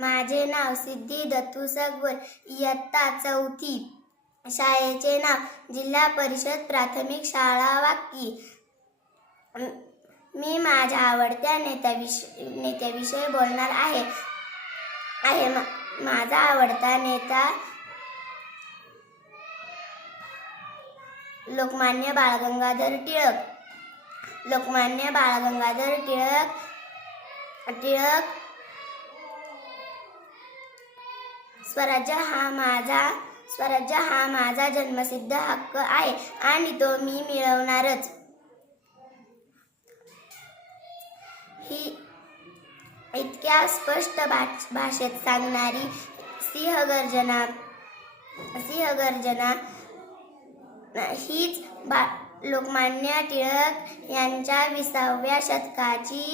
माझे नाव सिद्धी दत्तू सगवर, इयत्ता 4थी. शाळेचे नाव जिल्हा परिषद प्राथमिक शाळा वाकी. मी माझ्या आवडत्या नेत्याविषयी बोलणार आहे. माझा आवडता नेता लोकमान्य बाळ गंगाधर टिळक. लोकमान्य बाळ गंगाधर टिळक स्वराज्य हा माझा जन्मसिद्ध हक्क आहे आणि तो मी मिळवणारच. ही इतक्या स्पष्ट भाषेत सांगणारी सिंहगर्जना हीच लोकमान्य टिळक यांच्या 20व्या शतकाची